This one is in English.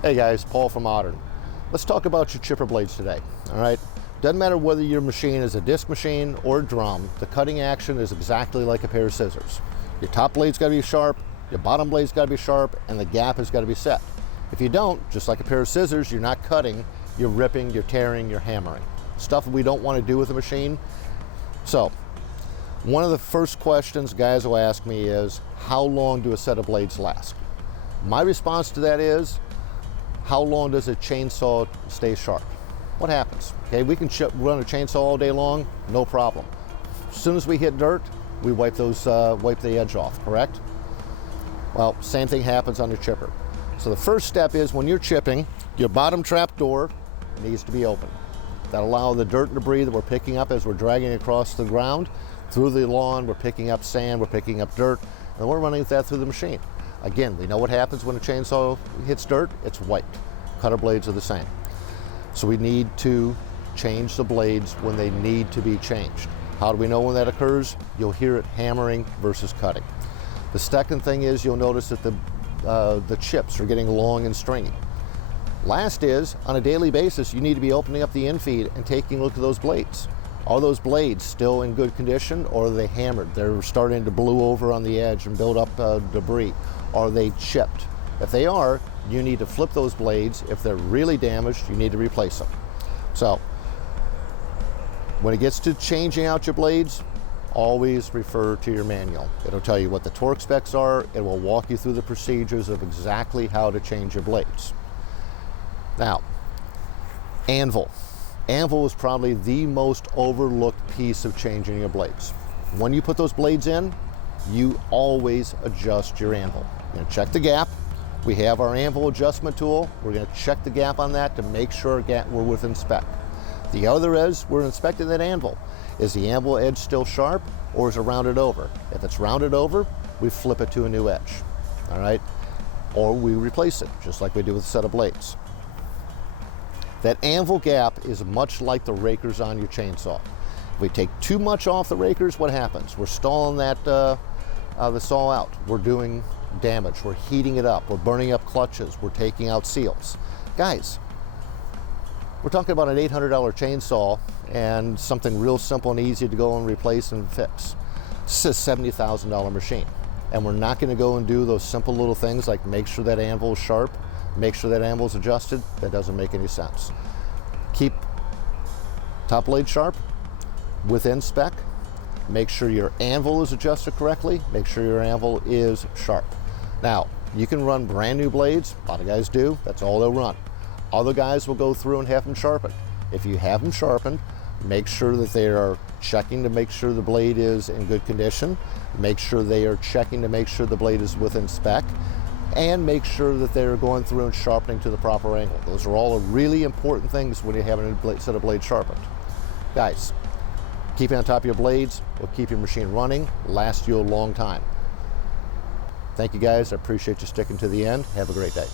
Hey guys, Paul from Modern. Let's talk about your chipper blades today, all right? Doesn't matter whether your machine is a disc machine or a drum, the cutting action is exactly like a pair of scissors. Your top blade's gotta be sharp, your bottom blade's gotta be sharp, and the gap has gotta be set. If you don't, just like a pair of scissors, you're not cutting, you're ripping, you're tearing, you're hammering. Stuff we don't wanna do with a machine. So, one of the first questions guys will ask me is, how long do a set of blades last? My response to that is, how long does a chainsaw stay sharp? What happens? Okay, we can run a chainsaw all day long, no problem. As soon as we hit dirt, we wipe the edge off, correct? Well, same thing happens on the chipper. So the first step is when you're chipping, your bottom trap door needs to be open. That allows the dirt and debris that we're picking up as we're dragging across the ground. Through the lawn, we're picking up sand, we're picking up dirt, and we're running that through the machine. Again, we know what happens when a chainsaw hits dirt, it's wiped. Cutter blades are the same. So we need to change the blades when they need to be changed. How do we know when that occurs? You'll hear it hammering versus cutting. The second thing is you'll notice that the chips are getting long and stringy. Last is, on a daily basis, you need to be opening up the infeed and taking a look at those blades. Are those blades still in good condition, or are they hammered? They're starting to blue over on the edge and build up debris. Are they chipped? If they are, you need to flip those blades. If they're really damaged, you need to replace them. So, when it gets to changing out your blades, always refer to your manual. It'll tell you what the torque specs are. It will walk you through the procedures of exactly how to change your blades. Now, anvil. Anvil is probably the most overlooked piece of changing your blades. When you put those blades in, you always adjust your anvil. You're gonna check the gap. We have our anvil adjustment tool. We're gonna check the gap on that to make sure we're within spec. The other is, we're inspecting that anvil. Is the anvil edge still sharp, or is it rounded over? If it's rounded over, we flip it to a new edge, all right? Or we replace it, just like we do with a set of blades. That anvil gap is much like the rakers on your chainsaw. If we take too much off the rakers, what happens? We're stalling the saw out. We're doing damage. We're heating it up. We're burning up clutches. We're taking out seals. Guys, we're talking about an $800 chainsaw and something real simple and easy to go and replace and fix. This is a $70,000 machine. And we're not going to go and do those simple little things like make sure that anvil is sharp, make sure that anvil is adjusted. That doesn't make any sense. Keep top blade sharp, within spec. Make sure your anvil is adjusted correctly. Make sure your anvil is sharp. Now, you can run brand new blades. A lot of guys do. That's all they'll run. Other guys will go through and have them sharpened. If you have them sharpened, make sure that they are checking to make sure the blade is in good condition. Make sure they are checking to make sure the blade is within spec. And make sure that they're going through and sharpening to the proper angle. Those are all really important things when you have a set of blades sharpened. Guys, keeping on top of your blades will keep your machine running, last you a long time. Thank you guys, I appreciate you sticking to the end. Have a great day.